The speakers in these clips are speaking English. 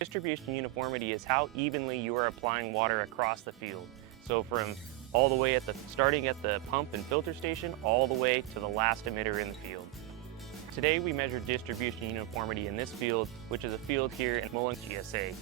Distribution uniformity is how evenly you are applying water across the field. So from all the way starting at the pump and filter station, all the way to the last emitter in the field. Today we measure distribution uniformity in this field, which is a field here in Mullen GSA.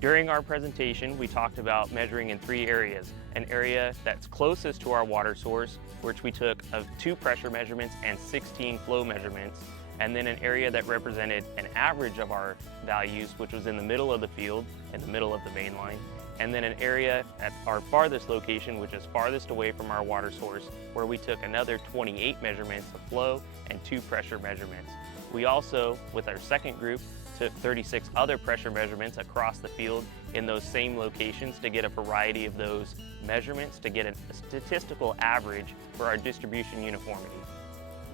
During our presentation, we talked about measuring in 3 areas. An area that's closest to our water source, which we took of 2 pressure measurements and 16 flow measurements, and then an area that represented an average of our values, which was in the middle of the field, in the middle of the main line, and then an area at our farthest location, which is farthest away from our water source, where we took another 28 measurements of flow and 2 pressure measurements. We also, with our second group, took 36 other pressure measurements across the field in those same locations to get a variety of those measurements to get a statistical average for our distribution uniformity.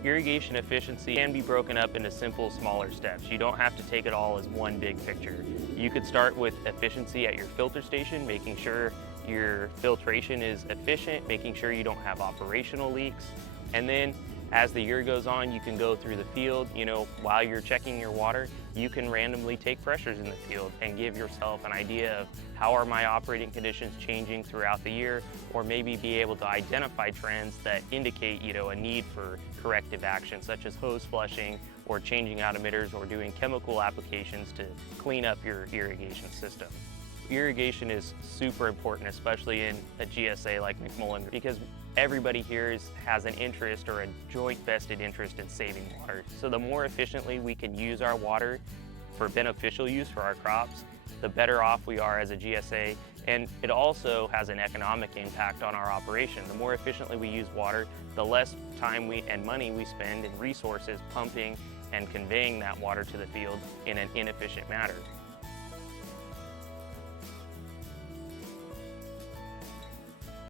Irrigation efficiency can be broken up into simple, smaller steps. You don't have to take it all as one big picture. You could start with efficiency at your filter station, making sure your filtration is efficient, making sure you don't have operational leaks. And then as the year goes on, you can go through the field, while you're checking your water, you can randomly take pressures in the field and give yourself an idea of how are my operating conditions changing throughout the year, or maybe be able to identify trends that indicate, a need for corrective action, such as hose flushing or changing out emitters or doing chemical applications to clean up your irrigation system. Irrigation is super important, especially in a GSA like McMullen, because everybody here has an interest or a joint vested interest in saving water. So the more efficiently we can use our water for beneficial use for our crops, the better off we are as a GSA. And it also has an economic impact on our operation. The more efficiently we use water, the less time and money we spend in resources pumping and conveying that water to the field in an inefficient manner.